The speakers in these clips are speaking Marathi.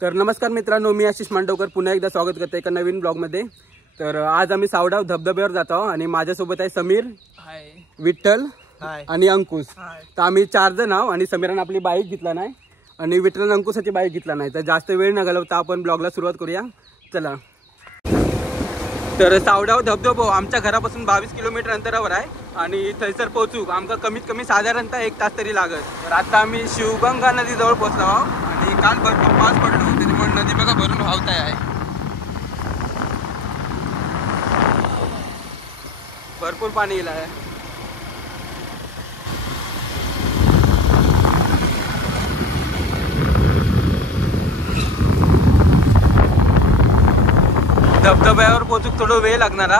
तर नमस्कार मित्रांनो, मी आशिष मांडवकर पुन्हा एकदा स्वागत करते एका नवीन ब्लॉगमध्ये। तर आज आम्ही सावडाव धबधब्यावर जात आहोत आणि माझ्यासोबत आहे समीर, हाय, विठ्ठल आणि अंकुश। तर आम्ही 4 जण आहोत आणि समीराने आपली बाईक घेतला नाही आणि विठ्ठल अंकुशाची बाईक घेतला नाही। तर जास्त वेळ न घालवता आपण ब्लॉगला सुरुवात करूया, चला। तर सावडाव धबधबो आमच्या घरापासून 22 किलोमीटर अंतरावर आहे आणि थैसर पोहोचूक आमका कमीत कमी साधारणतः 1 तास तरी लागत। तर आता आम्ही शिवगंगा नदीजवळ पोहोचलो आहोत आणि काल भरपूर पाऊस पडलो त्यामुळे नदी बघा भरून वाहताय आहे, भरपूर पाणी येईल आहे। धबधब्यावर पोहोचूक थोडा वेळ लागणार,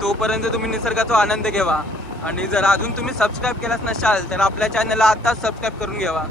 तोपर्यंत तुम्ही निसर्गाचा आनंद घ्यावा आणि जर अजून तुम्ही सबस्क्राइब केलाच नसाल तर आपल्या चॅनलला आताच सबस्क्राइब करून घ्यावा।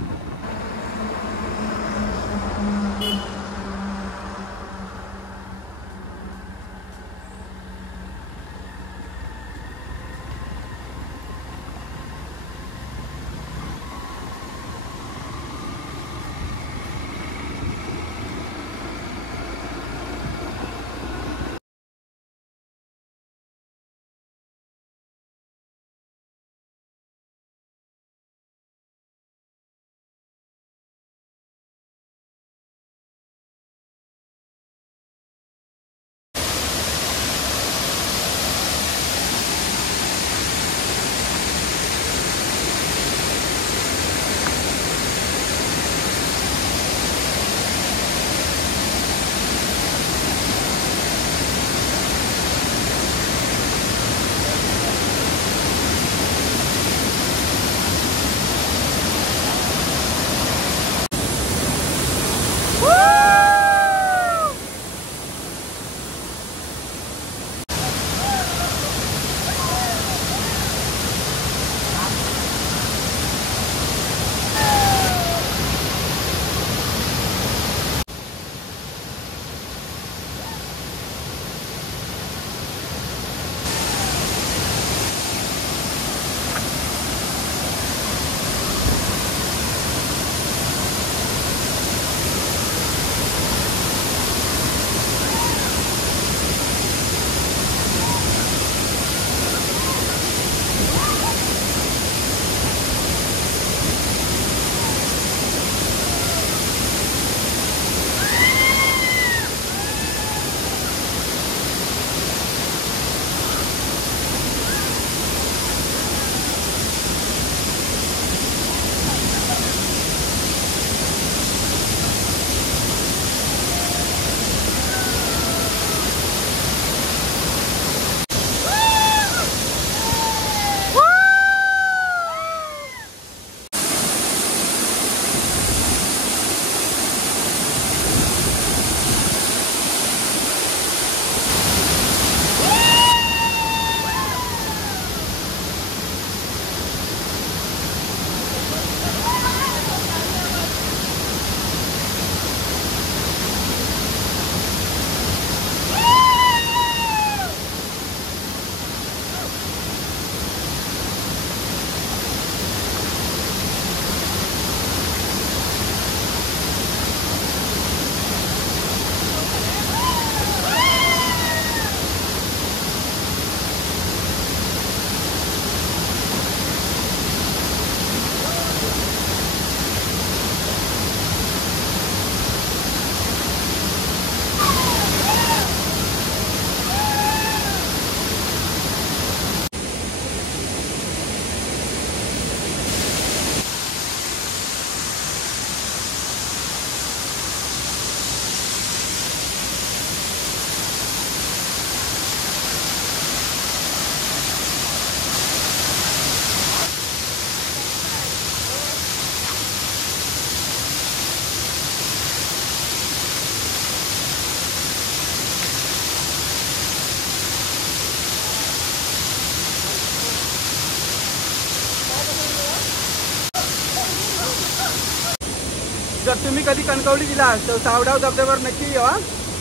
जर तुम्ही कधी कणकवली दिला तर सावडाव धबधब्यावर नक्की या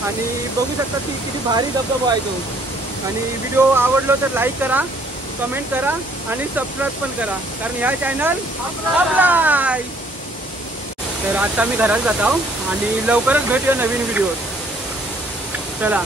आणि बघू शकता की किती भारी धबधबा आहे तो। आणि व्हिडिओ आवडलो तर लाईक करा, कमेंट करा आणि सबस्क्राइब पण करा, कारण ह्या चॅनल आपला आहे। तर आता मी घरात जातो आणि लवकरच भेटूया नवीन व्हिडिओ. चला.